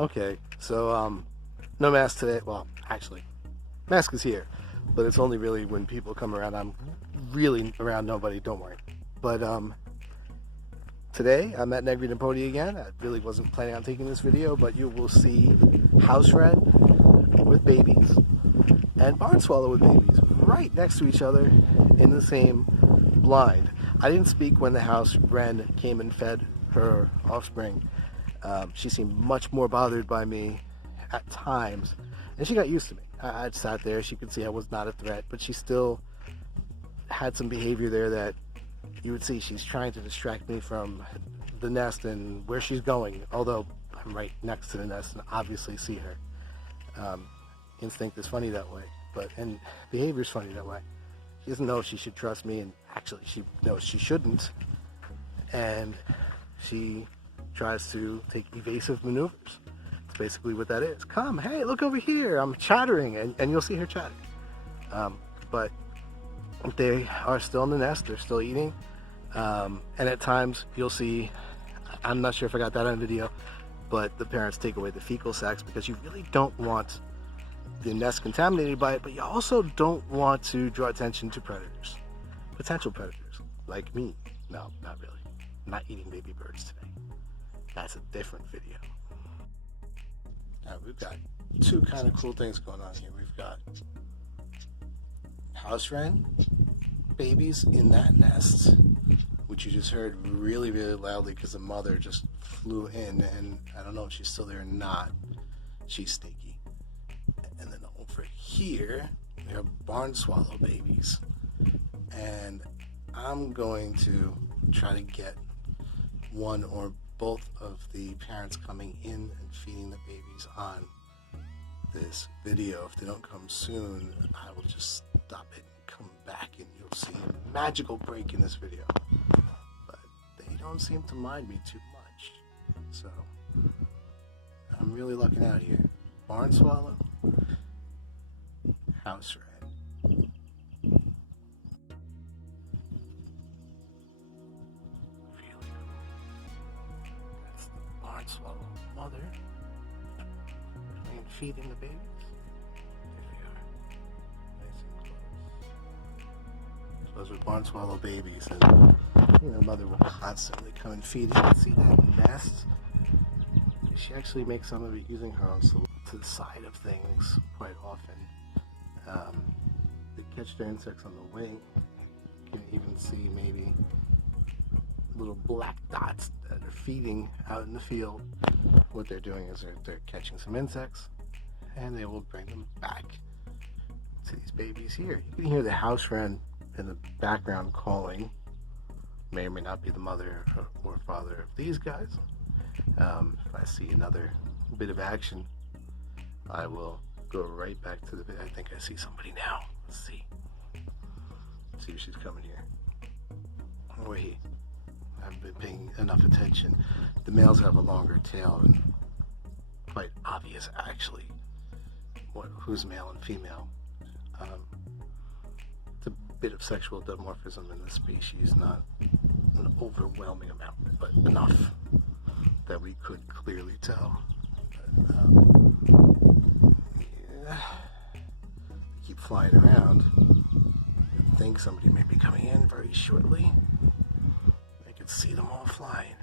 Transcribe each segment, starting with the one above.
Okay, so no mask today. Well, actually, mask is here, but it's only really when people come around. I'm really around nobody. Don't worry. But today I'm at Negri Napodi again. I really wasn't planning on taking this video, but you will see house wren with babies and barn swallow with babies right next to each other in the same blind. I didn't speak when the house wren came and fed her offspring. She seemed much more bothered by me at times, and she got used to me. I'd sat there, she could see I was not a threat, but she still had some behavior there that you would see she's trying to distract me from the nest and where she's going, although I'm right next to the nest and obviously see her. Instinct is funny that way, and behavior is funny that way. She doesn't know if she should trust me, and actually she knows she shouldn't, and she tries to take evasive maneuvers. It's basically what that is. Come, hey, look over here. I'm chattering, and you'll see her chatting. But they are still in the nest. They're still eating. And at times, you'll see, I'm not sure if I got that on video, but the parents take away the fecal sacs because you really don't want the nest contaminated by it, but you also don't want to draw attention to predators, potential predators, like me. No, not really. I'm not eating baby birds today. That's a different video. Now we've got two kind of cool things going on here. We've got house wren babies in that nest, which you just heard really, really loudly because the mother just flew in, and I don't know if she's still there or not. She's sneaky. And then over here, we have barn swallow babies. And I'm going to try to get one or both of the parents coming in and feeding the babies on this video. If they don't come soon, I will just stop it and come back, and you'll see a magical break in this video. But they don't seem to mind me too much, so I'm really lucking out here. Barn swallow, house wren. Swallow mother and feeding the babies. There they are, nice and close. So those are barn swallow babies, and mother will constantly come and feed. You can see that nest. She actually makes some of it using her own solution to the side of things quite often. They catch their insects on the wing. You can even see maybe little black dots that are feeding out in the field. What they're doing is they're catching some insects, and they will bring them back to these babies here. You can hear the house wren in the background calling. May or may not be the mother or father of these guys. If I see another bit of action, I will go right back to the bit. I think I see somebody now. Let's see. Let's see if she's coming here. Or he. I haven't been paying enough attention. The males have a longer tail, and quite obvious actually who's male and female. It's a bit of sexual dimorphism in this species, not an overwhelming amount, but enough that we could clearly tell. Yeah. They keep flying around. I think somebody may be coming in very shortly. See them all flying.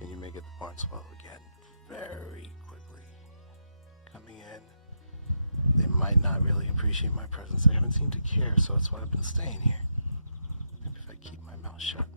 And you may get the barn swallow again very quickly coming in. They might not really appreciate my presence. They haven't seemed to care, so that's why I've been staying here. Maybe if I keep my mouth shut.